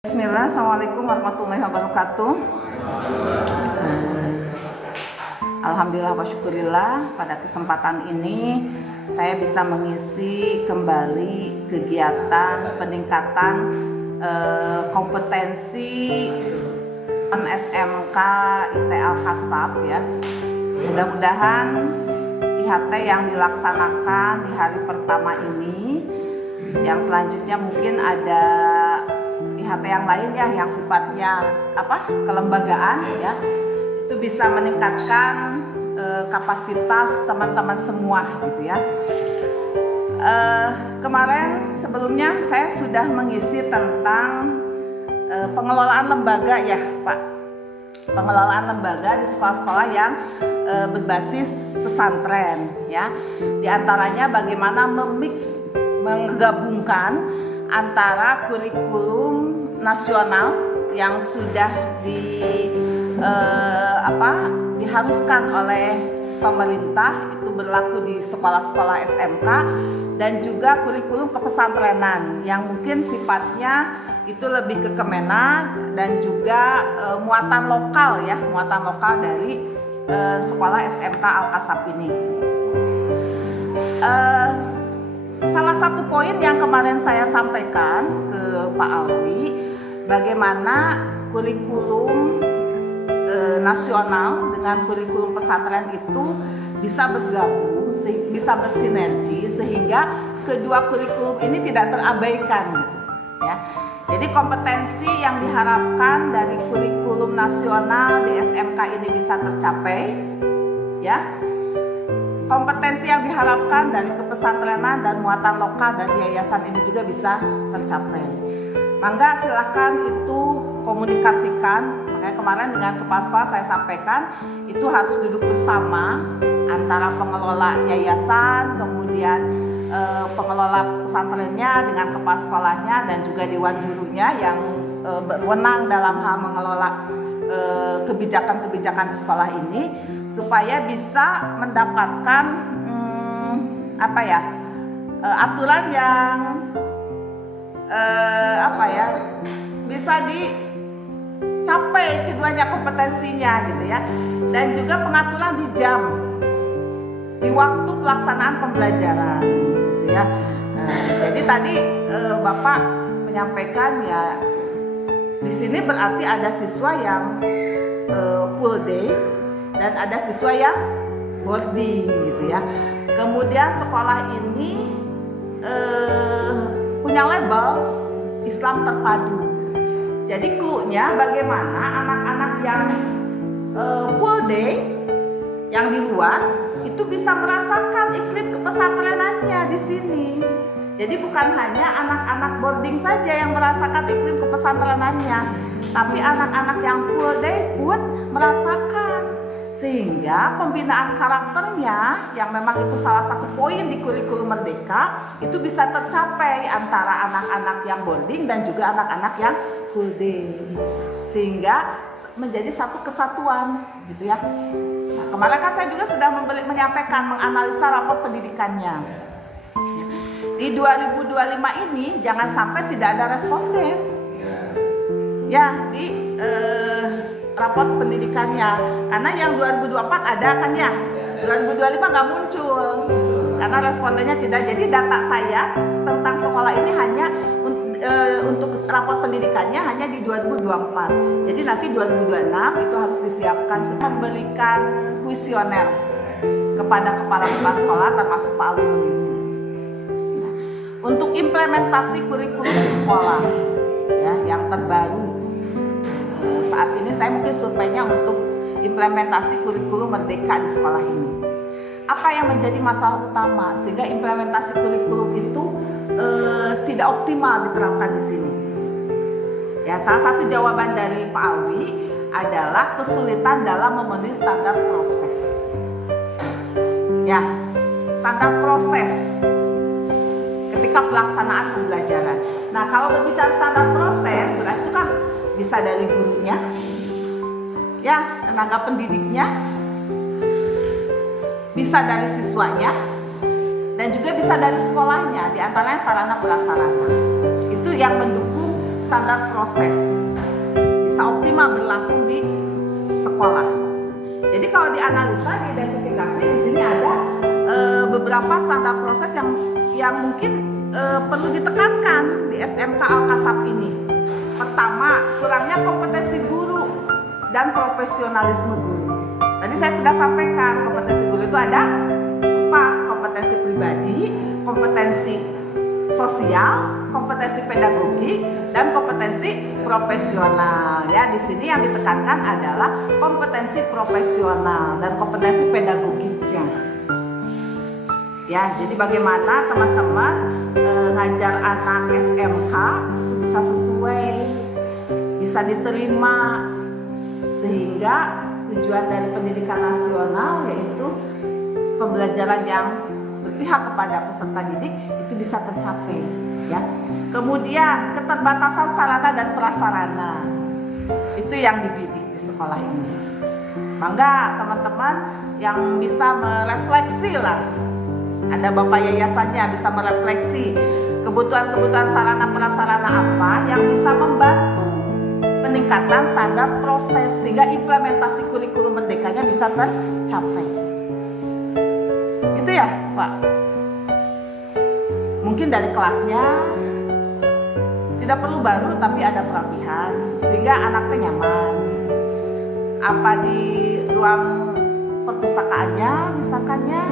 Bismillah, Assalamualaikum warahmatullahi wabarakatuh. Alhamdulillah wa syukurillah, pada kesempatan ini saya bisa mengisi kembali kegiatan peningkatan kompetensi SMK IT Al-Kasab ya. Mudah-mudahan IHT yang dilaksanakan di hari pertama ini, yang selanjutnya mungkin ada IHT yang lain ya, yang sifatnya kelembagaan ya, itu bisa meningkatkan kapasitas teman-teman semua gitu ya. Kemarin sebelumnya saya sudah mengisi tentang pengelolaan lembaga ya Pak, pengelolaan lembaga di sekolah-sekolah yang berbasis pesantren ya. Di antaranya bagaimana menggabungkan antara kurikulum nasional yang sudah diharuskan oleh pemerintah, itu berlaku di sekolah-sekolah SMK, dan juga kurikulum kepesantrenan yang mungkin sifatnya itu lebih ke Kemenak, dan juga muatan lokal ya, muatan lokal dari sekolah SMK Al-Kasab ini. Salah satu poin yang kemarin saya sampaikan ke Pak Alwi, bagaimana kurikulum nasional dengan kurikulum pesantren itu bisa bergabung, bisa bersinergi sehingga kedua kurikulum ini tidak terabaikan gitu ya. Jadi kompetensi yang diharapkan dari kurikulum nasional di SMK ini bisa tercapai ya. Kompetensi yang diharapkan dari kepesantrenan dan muatan lokal dan yayasan ini juga bisa tercapai. Mangga silahkan itu komunikasikan. Makanya kemarin dengan kepala sekolah saya sampaikan itu harus duduk bersama antara pengelola yayasan, kemudian pengelola pesantrennya dengan kepala sekolahnya, dan juga dewan gurunya yang berwenang dalam hal mengelola kebijakan-kebijakan di sekolah ini, supaya bisa mendapatkan aturan yang bisa dicapai keduanya kompetensinya gitu ya, dan juga pengaturan di jam, di waktu pelaksanaan pembelajaran gitu ya. Jadi tadi Bapak menyampaikan ya, di sini berarti ada siswa yang full day dan ada siswa yang boarding gitu ya. Kemudian sekolah ini punya label Islam terpadu. Jadi clue-nya bagaimana anak-anak yang full day, yang di luar itu bisa merasakan iklim kepesantrenannya di sini. Jadi bukan hanya anak-anak boarding saja yang merasakan iklim kepesantrenannya, tapi anak-anak yang full day pun merasakan. Sehingga pembinaan karakternya yang memang itu salah satu poin di kurikulum Merdeka itu bisa tercapai antara anak-anak yang boarding dan juga anak-anak yang full day. Sehingga menjadi satu kesatuan gitu ya. Nah, kemarin kan saya juga sudah menyampaikan, menganalisa rapor pendidikannya. Di 2025 ini jangan sampai tidak ada responden ya di raport pendidikannya, karena yang 2024 ada kan ya, 2025 nggak muncul karena respondennya tidak. Jadi data saya tentang sekolah ini hanya untuk raport pendidikannya hanya di 2024. Jadi nanti 2026 itu harus disiapkan, memberikan kuesioner kepada kepala sekolah termasuk Pak Alwi mengisi. Untuk implementasi kurikulum di sekolah ya, yang terbaru saat ini saya mungkin surveinya untuk implementasi kurikulum Merdeka di sekolah ini. Apa yang menjadi masalah utama sehingga implementasi kurikulum itu tidak optimal diterapkan di sini? Ya, salah satu jawaban dari Pak Alwi adalah kesulitan dalam memenuhi standar proses. Ya, standar proses ketika pelaksanaan pembelajaran. Nah, kalau berbicara standar proses, berarti itu kan bisa dari gurunya, ya, tenaga pendidiknya, bisa dari siswanya, dan juga bisa dari sekolahnya, di antaranya sarana prasarana. Itu yang mendukung standar proses, bisa optimal berlangsung di sekolah. Jadi kalau dianalisa, diidentifikasi, di sini ada beberapa standar proses yang mungkin perlu ditekankan di SMK Al-Kasab ini. Pertama, kurangnya kompetensi guru dan profesionalisme guru. Tadi saya sudah sampaikan, kompetensi guru itu ada 4, kompetensi pribadi, kompetensi sosial, kompetensi pedagogik, dan kompetensi profesional. Ya, di sini yang ditekankan adalah kompetensi profesional dan kompetensi pedagogiknya. Ya, jadi bagaimana teman-teman ngajar anak SMK itu bisa sesuai, bisa diterima, sehingga tujuan dari pendidikan nasional yaitu pembelajaran yang berpihak kepada peserta didik itu bisa tercapai, ya. Kemudian keterbatasan sarana dan prasarana itu yang dibidik di sekolah ini. Mangga teman-teman yang bisa merefleksi lah, ada bapak yayasannya bisa merefleksi kebutuhan-kebutuhan sarana prasarana apa yang bisa membantu peningkatan standar proses sehingga implementasi kurikulum merdekanya bisa tercapai. Gitu ya, Pak. Mungkin dari kelasnya tidak perlu baru tapi ada perapihan sehingga anaknya nyaman. Apa di ruang perpustakaannya misalkannya,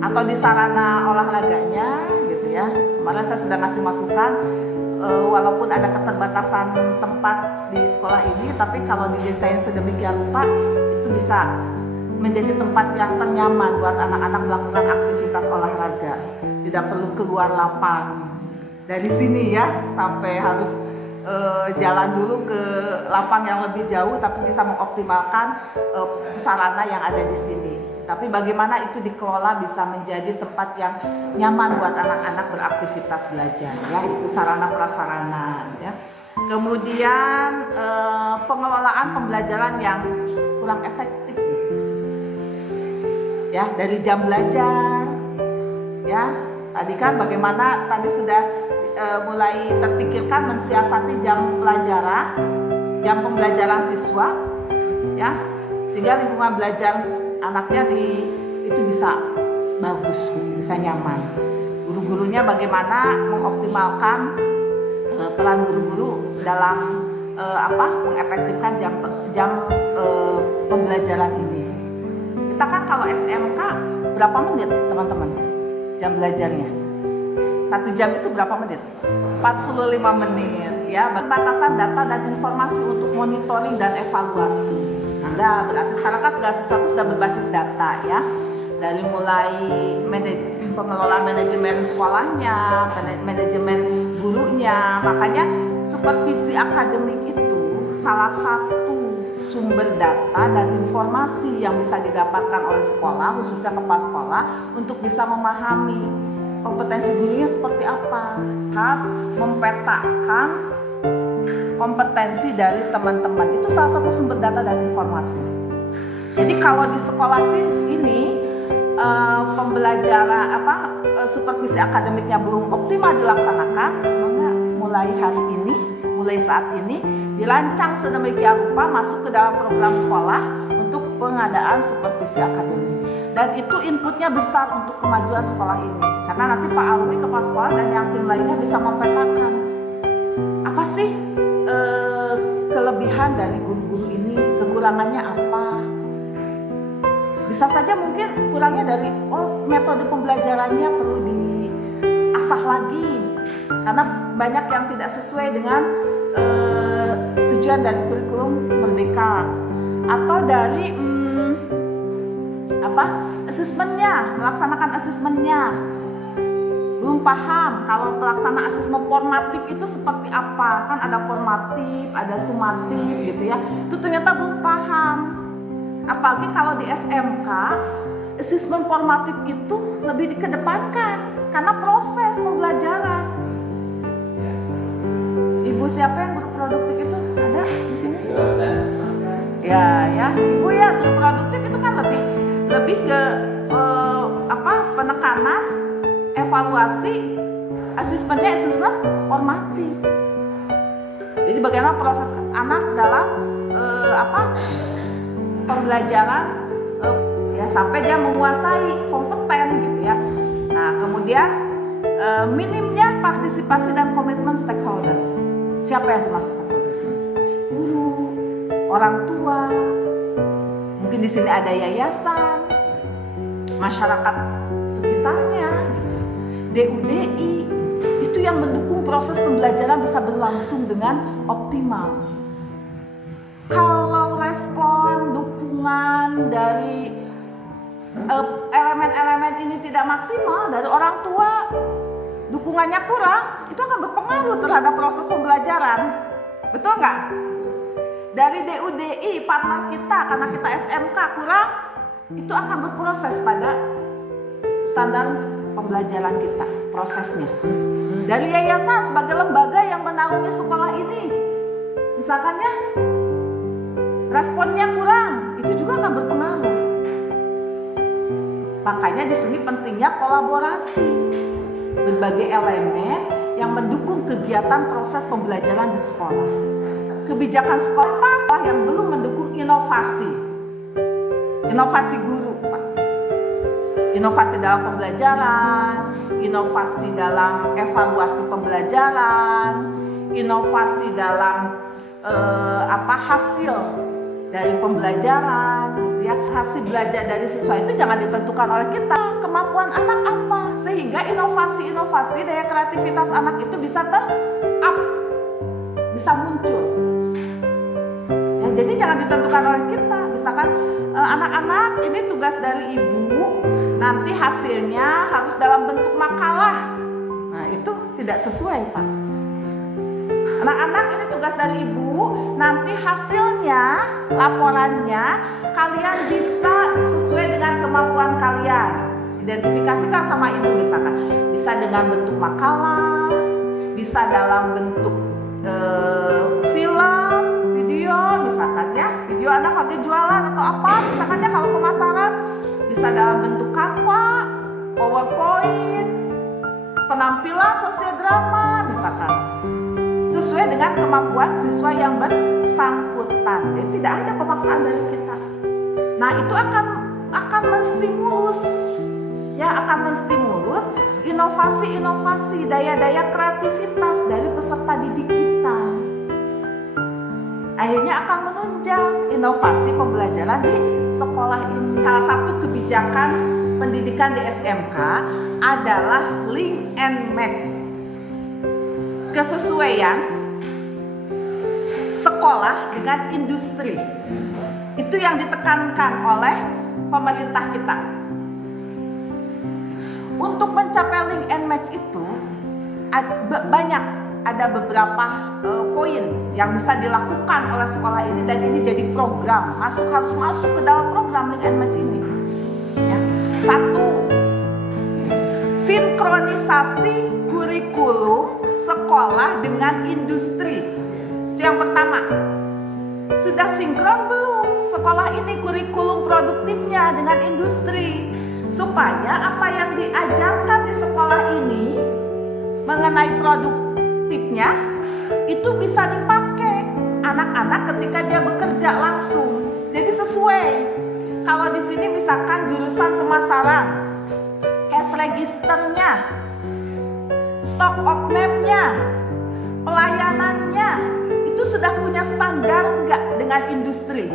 atau di sarana olahraganya gitu ya. Kemarin saya sudah ngasih masukan, walaupun ada keterbatasan tempat di sekolah ini, tapi kalau didesain sedemikian rupa itu bisa menjadi tempat yang ternyaman buat anak-anak melakukan aktivitas olahraga. Tidak perlu keluar lapang dari sini ya, sampai harus jalan dulu ke lapang yang lebih jauh, tapi bisa mengoptimalkan sarana yang ada di sini. Tapi bagaimana itu dikelola bisa menjadi tempat yang nyaman buat anak-anak beraktivitas belajar, ya, itu sarana prasarana, ya. Kemudian pengelolaan pembelajaran yang kurang efektif, ya, dari jam belajar, ya. Tadi kan bagaimana tadi sudah mulai terpikirkan mensiasati jam pelajaran, jam pembelajaran siswa, ya, sehingga lingkungan belajar anaknya itu bisa bagus, bisa nyaman. Guru-gurunya bagaimana mengoptimalkan peran guru-guru dalam mengefektifkan jam pembelajaran ini. Kita kan kalau SMK berapa menit teman-teman jam belajarnya? 1 jam itu berapa menit? 45 menit, ya. Batasan data dan informasi untuk monitoring dan evaluasi. Nah, berarti sekarang kan segala sesuatu sudah berbasis data, ya. Dari mulai pengelolaan manajemen sekolahnya, manajemen gurunya. Makanya supervisi akademik itu salah satu sumber data dan informasi yang bisa didapatkan oleh sekolah, khususnya kepala sekolah, untuk bisa memahami kompetensi gurunya seperti apa, kan mempetakan kompetensi dari teman-teman. Itu salah satu sumber data dan informasi. Jadi kalau di sekolah ini pembelajaran supervisi akademiknya belum optimal dilaksanakan, maka mulai hari ini, mulai saat ini dirancang sedemikian rupa masuk ke dalam program sekolah untuk pengadaan supervisi akademik. Dan itu inputnya besar untuk kemajuan sekolah ini. Karena nanti Pak Alwi, kepala sekolah dan yang tim lainnya bisa mempetakan apa sih kelebihan dari guru-guru ini, kekurangannya apa. Bisa saja mungkin kurangnya dari metode pembelajarannya perlu diasah lagi karena banyak yang tidak sesuai dengan tujuan dari kurikulum merdeka, atau dari asesmennya, melaksanakan asesmennya belum paham kalau pelaksanaan asesmen formatif itu seperti apa. Kan ada formatif, ada sumatif gitu ya, itu ternyata belum paham. Apalagi kalau di SMK asesmen formatif itu lebih dikedepankan karena proses pembelajaran. Ibu siapa yang guru produktif itu ada di sini? Ya, ibu ya, guru produktif itu kan lebih ke penekanan, evaluasi, asesmennya asesmen formatif. Jadi bagaimana proses anak dalam pembelajaran ya sampai dia menguasai, kompeten gitu ya. Nah kemudian minimnya partisipasi dan komitmen stakeholder. Siapa yang termasuk stakeholder sini? Guru, orang tua, mungkin di sini ada yayasan, masyarakat sekitarnya, DUDI, itu yang mendukung proses pembelajaran bisa berlangsung dengan optimal. Kalau respon dukungan dari elemen-elemen ini tidak maksimal dari orang tua, dukungannya kurang, itu akan berpengaruh terhadap proses pembelajaran. Betul nggak? Dari DUDI, partner kita, karena kita SMK kurang, itu akan berproses pada standar pembelajaran kita, prosesnya. Dari yayasan sebagai lembaga yang menaungi sekolah ini, misalkan ya, responnya kurang, itu juga akan berpengaruh. Makanya di sini pentingnya kolaborasi berbagai elemen yang mendukung kegiatan proses pembelajaran di sekolah. Kebijakan sekolah yang belum mendukung inovasi guru, Pak. Inovasi dalam pembelajaran, inovasi dalam evaluasi pembelajaran, inovasi dalam hasil dari pembelajaran, gitu ya. Hasil belajar dari siswa itu jangan ditentukan oleh kita, kemampuan anak apa, sehingga inovasi daya kreativitas anak itu bisa bisa muncul. Ya, jadi jangan ditentukan oleh kita. Misalkan anak-anak ini tugas dari ibu, nanti hasilnya harus dalam bentuk makalah. Nah itu tidak sesuai, Pak. Anak-anak ini tugas dari ibu, nanti hasilnya, laporannya kalian bisa sesuai dengan kemampuan kalian. Identifikasikan sama ibu misalkan, bisa dengan bentuk makalah, bisa dalam bentuk film, video, misalkan ya, video anak lagi jualan atau apa, misalkan ya kalau pemasaran, bisa dalam bentuk Canva, PowerPoint, penampilan sosiodrama, misalkan. Sesuai dengan kemampuan siswa yang bersangkutan. Jadi tidak ada pemaksaan dari kita. Nah itu akan menstimulus, ya akan menstimulus inovasi daya-daya kreativitas dari peserta didik kita. Akhirnya akan menunjang inovasi pembelajaran di sekolah ini. Salah satu kebijakan pendidikan di SMK adalah link and match. Kesesuaian sekolah dengan industri itu yang ditekankan oleh pemerintah kita. Untuk mencapai link and match itu ada beberapa poin yang bisa dilakukan oleh sekolah ini, dan ini jadi program harus masuk ke dalam program link and match ini. Ya. 1. Sinkronisasi kurikulum sekolah dengan industri. Itu yang pertama. Sudah sinkron belum sekolah ini kurikulum produktifnya dengan industri, supaya apa yang diajarkan di sekolah ini mengenai produktifnya itu bisa dipakai anak-anak ketika dia bekerja langsung. Jadi sesuai. Kalau di sini misalkan jurusan pemasaran, cash registernya, stock of name-nya, pelayanannya itu sudah punya standar enggak dengan industri.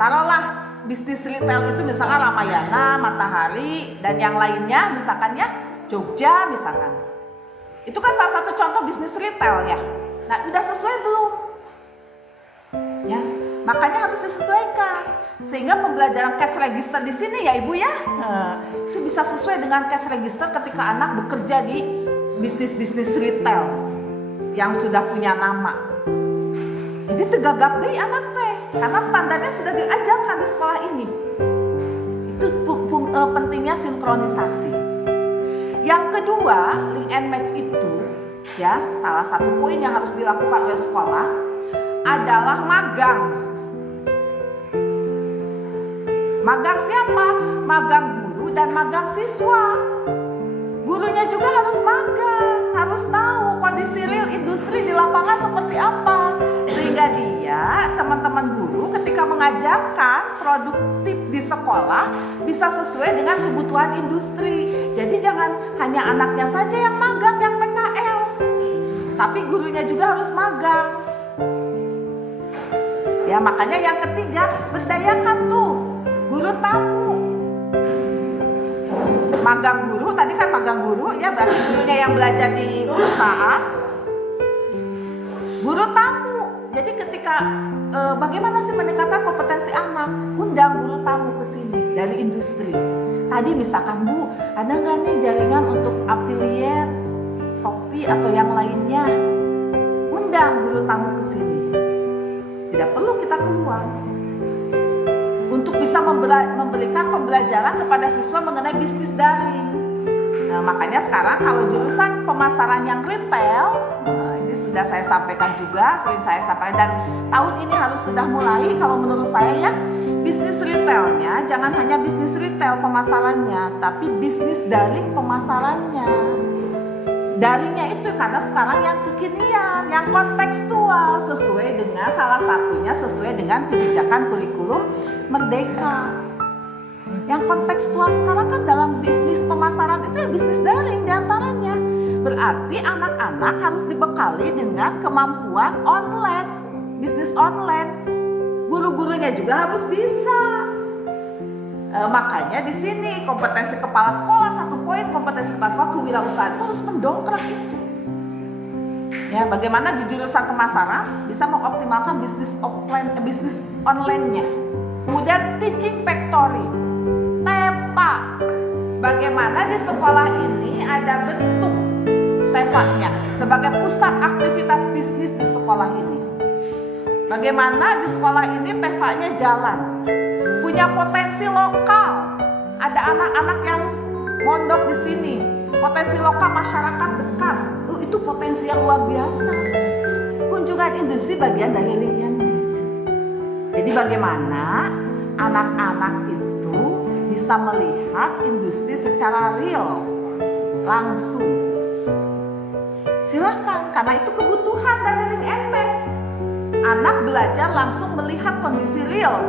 Taruhlah bisnis retail itu misalkan Ramayana, Matahari, dan yang lainnya misalkan ya Jogja misalkan. Itu kan salah satu contoh bisnis retail ya. Nah udah sesuai belum? Ya, makanya harus disesuaikan. Sehingga pembelajaran cash register di sini ya Ibu ya, itu bisa sesuai dengan cash register ketika anak bekerja di bisnis retail yang sudah punya nama. Jadi tegagap deh anak teh, karena standarnya sudah diajarkan di sekolah ini. Itu pentingnya sinkronisasi. Yang kedua, link and match itu ya, salah satu poin yang harus dilakukan oleh sekolah adalah magang. Magang siapa? Magang guru dan magang siswa. Gurunya juga harus magang. harus tahu kondisi real industri di lapangan seperti apa, sehingga dia, teman-teman guru, ketika mengajarkan produktif di sekolah bisa sesuai dengan kebutuhan industri. Jadi jangan hanya anaknya saja yang magang, yang PKL, tapi gurunya juga harus magang. Ya, makanya yang ketiga, berdayakan tuh guru tamu. Magang guru, tadi kan magang guru ya, berarti gurunya yang belajar di perusahaan. Guru tamu. Jadi ketika bagaimana sih meningkatkan kompetensi anak? Undang guru tamu ke sini dari industri. Tadi misalkan, Bu, ada nggak nih jaringan untuk affiliate Shopee atau yang lainnya? Undang guru tamu ke sini. Tidak perlu kita keluar. Untuk bisa memberikan pembelajaran kepada siswa mengenai bisnis daring. Nah, makanya sekarang kalau jurusan pemasaran yang retail, ini sudah saya sampaikan juga, sering saya sampaikan, dan tahun ini harus sudah mulai kalau menurut saya ya, bisnis retailnya jangan hanya bisnis retail pemasarannya, tapi bisnis daring pemasarannya. Daringnya itu karena sekarang yang kekinian, yang kontekstual, sesuai dengan salah satunya sesuai dengan kebijakan kurikulum Merdeka. Yang kontekstual sekarang kan dalam bisnis pemasaran itu ya bisnis daring diantaranya. Berarti anak-anak harus dibekali dengan kemampuan online, bisnis online. Guru-gurunya juga harus bisa. Makanya di sini kompetensi kepala sekolah, 1 poin kompetensi kepala sekolah kewirausahaan itu harus mendongkrak itu. Ya, bagaimana di jurusan pemasaran bisa mengoptimalkan bisnis offline, bisnis online-nya. Kemudian teaching factory, TEPA. Bagaimana di sekolah ini ada bentuk TEPA-nya sebagai pusat aktivitas bisnis di sekolah ini. Bagaimana di sekolah ini TEPA-nya jalan. Punya potensi lokal, ada anak-anak yang mondok di sini, potensi lokal masyarakat dekat, itu potensi yang luar biasa. Kunjungan industri bagian dari link and match. Jadi bagaimana anak-anak itu bisa melihat industri secara real, langsung. Silakan, karena itu kebutuhan dari link and match. Anak belajar langsung melihat kondisi real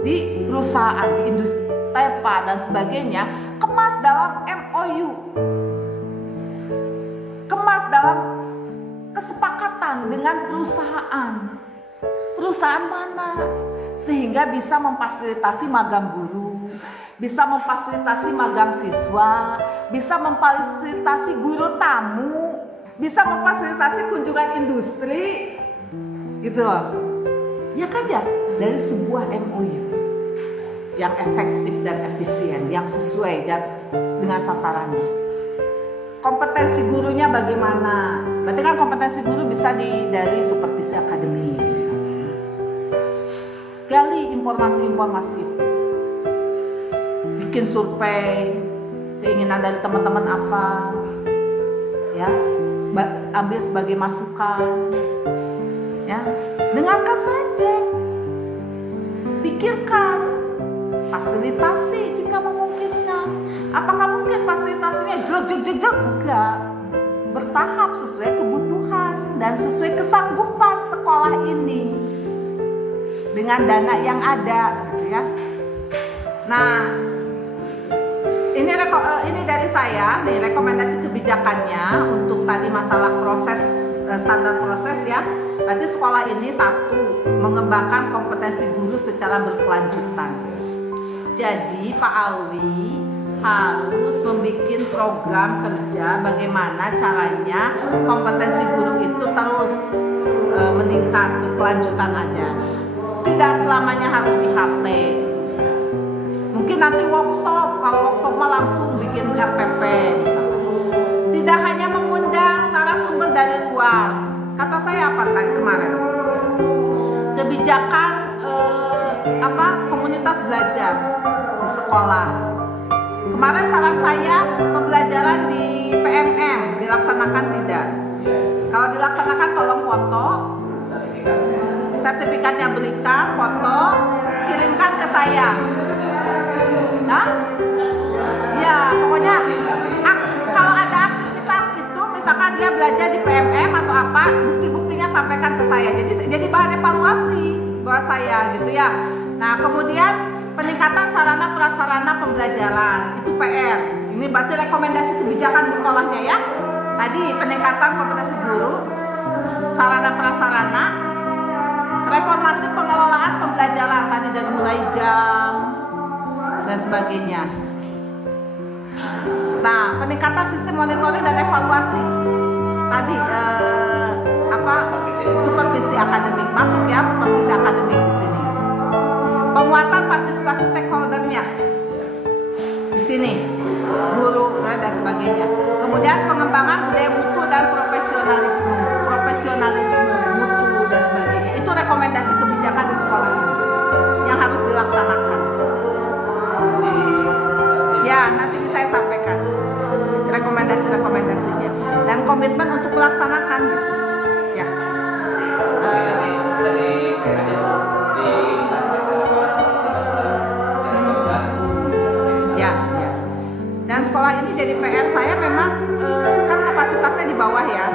di perusahaan, di industri, TEPA dan sebagainya, kemas dalam MOU, kemas dalam kesepakatan dengan perusahaan mana, sehingga bisa memfasilitasi magang guru, bisa memfasilitasi magang siswa, bisa memfasilitasi guru tamu, bisa memfasilitasi kunjungan industri, gitu loh. Ya kan ya, dari sebuah MOU yang efektif dan efisien, yang sesuai dan dengan sasarannya. Kompetensi gurunya bagaimana? Berarti kan kompetensi guru bisa dari supervisi akademik misalnya. Gali informasi-informasi, bikin survei, keinginan dari teman-teman apa, ya, ambil sebagai masukan, ya, dengarkan saja, pikirkan, fasilitasi jika memungkinkan. Apakah mungkin fasilitasinya jelek-jelek? Enggak. Bertahap sesuai kebutuhan dan sesuai kesanggupan sekolah ini dengan dana yang ada, gitu ya. Nah, ini dari saya, nih rekomendasi kebijakannya untuk tadi masalah proses, standar proses ya. Berarti sekolah ini 1, mengembangkan kompetensi guru secara berkelanjutan. Jadi Pak Alwi harus membuat program kerja bagaimana caranya kompetensi guru itu terus meningkat, berkelanjutan ada. Tidak selamanya harus di HT. Mungkin nanti workshop, kalau workshop mah langsung bikin RPP misalnya. Tidak hanya mengundang narasumber dari luar. Kata saya apa kemarin? Kebijakan komunitas belajar di sekolah. Kemarin saran saya pembelajaran di PMM dilaksanakan tidak. Kalau dilaksanakan tolong foto, sertifikatnya berikan, foto, kirimkan ke saya. Nah, ya pokoknya kalau ada aktivitas itu misalkan dia belajar di PMM atau apa, bukti-buktinya sampaikan ke saya. Jadi bahan evaluasi buat saya gitu ya. Nah, kemudian peningkatan sarana prasarana pembelajaran itu PR. Ini berarti rekomendasi kebijakan di sekolahnya ya. Tadi peningkatan kompetensi guru, sarana prasarana, reformasi pengelolaan pembelajaran tadi dari mulai jam dan sebagainya. Nah, peningkatan sistem monitoring dan evaluasi tadi supervisi akademik masuk ya, supervisi akademik di sini. Penguatan partisipasi stakeholdernya di sini, guru dan sebagainya. Kemudian pengembangan budaya mutu dan profesionalisme mutu dan sebagainya. Itu rekomendasi kebijakan di sekolah ini yang harus dilaksanakan. Ya, nanti saya sampaikan rekomendasinya dan komitmen untuk melaksanakan gitu. Ya. Ya. Dan sekolah ini jadi PR saya memang kan kapasitasnya di bawah ya.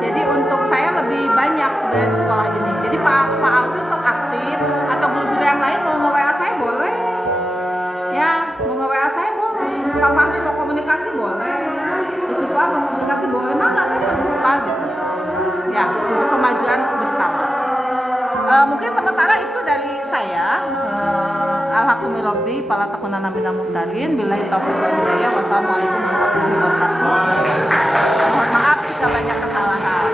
Jadi untuk saya lebih banyak sebenarnya di sekolah ini. Jadi Pak Alwi sok aktif atau guru-guru yang lain mau nge-WA saya boleh. Ya, mau nge-WA saya boleh. Pak Fahmi mau komunikasi boleh. Siswa mau komunikasi boleh. Maka saya terbuka gitu. Ya, untuk kemajuan bersama. Mungkin sementara itu dari saya. Alhamdulillah, pala takunana minal mumtarin. Billahi taufiq wal hidayah. Wassalamualaikum warahmatullahi wabarakatuh. Mohon maaf jika banyak kesalahan.